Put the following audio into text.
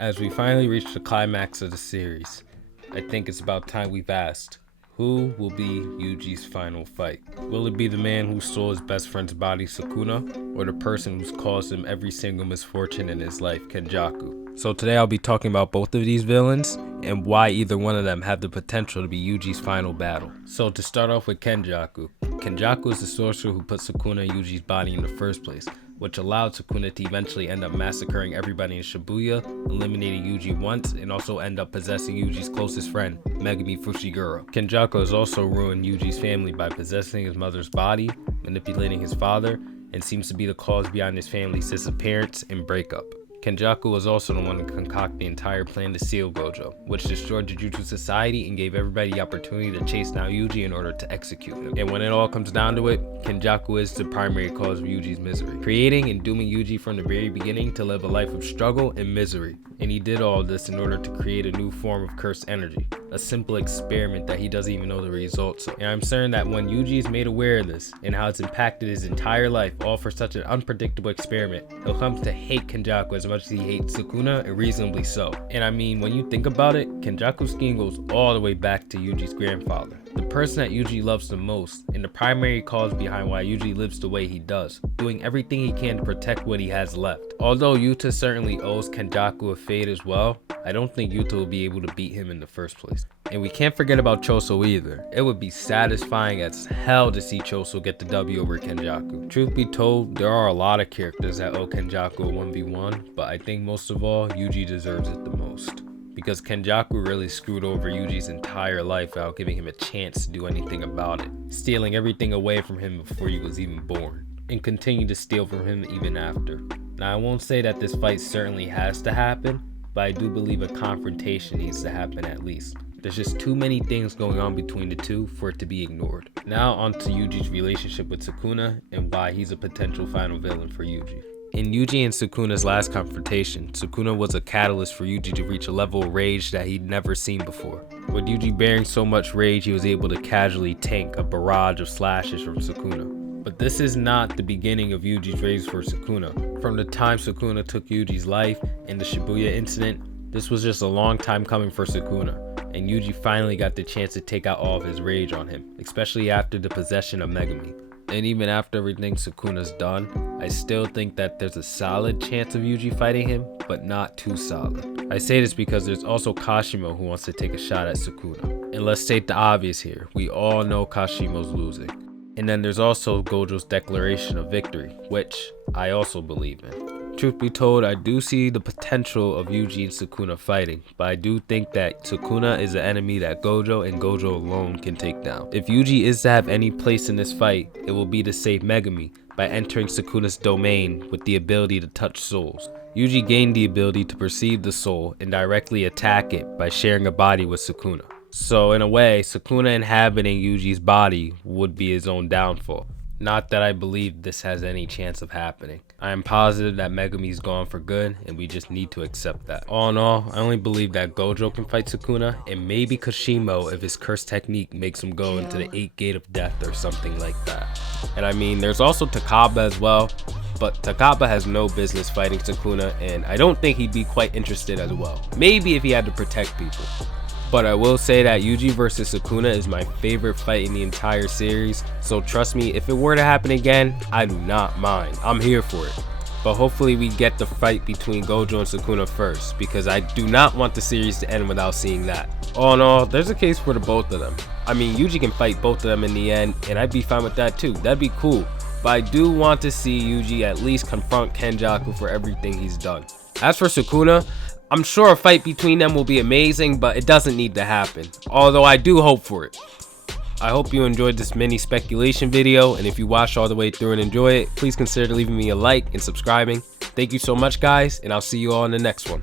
As we finally reach the climax of the series, I think it's about time we've asked, who will be Yuji's final fight? Will it be the man who stole his best friend's body, Sukuna, or the person who's caused him every single misfortune in his life, Kenjaku? So today I'll be talking about both of these villains and why either one of them have the potential to be Yuji's final battle. So to start off with Kenjaku. Kenjaku is the sorcerer who put Sukuna in Yuji's body in the first place, which allowed Sukuna to eventually end up massacring everybody in Shibuya, eliminating Yuji once, and also end up possessing Yuji's closest friend, Megumi Fushiguro. Kenjaku has also ruined Yuji's family by possessing his mother's body, manipulating his father, and seems to be the cause behind his family's disappearance and breakup. Kenjaku was also the one to concoct the entire plan to seal Gojo, which destroyed Jujutsu Society and gave everybody the opportunity to chase down Yuji in order to execute him. And when it all comes down to it, Kenjaku is the primary cause of Yuji's misery, creating and dooming Yuji from the very beginning to live a life of struggle and misery. And he did all this in order to create a new form of cursed energy, a simple experiment that he doesn't even know the results of. And I'm certain that when Yuji is made aware of this and how it's impacted his entire life, all for such an unpredictable experiment, he'll come to hate Kenjaku as much as he hates Sukuna, and reasonably so. And I mean, when you think about it, Kenjaku's scheme goes all the way back to Yuji's grandfather, the person that Yuji loves the most, and the primary cause behind why Yuji lives the way he does, doing everything he can to protect what he has left. Although Yuta certainly owes Kenjaku a fate as well, I don't think Yuta will be able to beat him in the first place. And we can't forget about Choso either. It would be satisfying as hell to see Choso get the W over Kenjaku. Truth be told, there are a lot of characters that owe Kenjaku a 1v1, but I think most of all, Yuji deserves it the most. Because Kenjaku really screwed over Yuji's entire life without giving him a chance to do anything about it, stealing everything away from him before he was even born, and continued to steal from him even after. Now I won't say that this fight certainly has to happen, but I do believe a confrontation needs to happen at least. There's just too many things going on between the two for it to be ignored. Now on to Yuji's relationship with Sukuna and why he's a potential final villain for Yuji. In Yuji and Sukuna's last confrontation, Sukuna was a catalyst for Yuji to reach a level of rage that he'd never seen before. With Yuji bearing so much rage, he was able to casually tank a barrage of slashes from Sukuna. But this is not the beginning of Yuji's rage for Sukuna. From the time Sukuna took Yuji's life in the Shibuya incident, this was just a long time coming for Sukuna, and Yuji finally got the chance to take out all of his rage on him, especially after the possession of Megumi. And even after everything Sukuna's done, I still think that there's a solid chance of Yuji fighting him, but not too solid. I say this because there's also Kashimo who wants to take a shot at Sukuna. And let's state the obvious here, we all know Kashimo's losing. And then there's also Gojo's declaration of victory, which I also believe in. Truth be told, I do see the potential of Yuji and Sukuna fighting, but I do think that Sukuna is an enemy that Gojo and Gojo alone can take down. If Yuji is to have any place in this fight, it will be to save Megumi by entering Sukuna's domain with the ability to touch souls. Yuji gained the ability to perceive the soul and directly attack it by sharing a body with Sukuna. So in a way, Sukuna inhabiting Yuji's body would be his own downfall. Not that I believe this has any chance of happening. I am positive that Megumi's gone for good, and we just need to accept that. All in all, I only believe that Gojo can fight Sukuna, and maybe Kashimo if his curse technique makes him go into the 8th gate of death or something like that. And I mean, there's also Takaba as well, but Takaba has no business fighting Sukuna, and I don't think he'd be quite interested as well. Maybe if he had to protect people. But I will say that Yuji versus Sukuna is my favorite fight in the entire series, so trust me, if it were to happen again, I do not mind. I'm here for it. But hopefully we get the fight between Gojo and Sukuna first, because I do not want the series to end without seeing that. All in all, there's a case for the both of them. I mean, Yuji can fight both of them in the end, and I'd be fine with that too. That'd be cool. But I do want to see Yuji at least confront Kenjaku for everything he's done. As for Sukuna, I'm sure a fight between them will be amazing, but it doesn't need to happen, although I do hope for it. I hope you enjoyed this mini speculation video, and if you watched all the way through and enjoy it, please consider leaving me a like and subscribing. Thank you so much guys, and I'll see you all in the next one.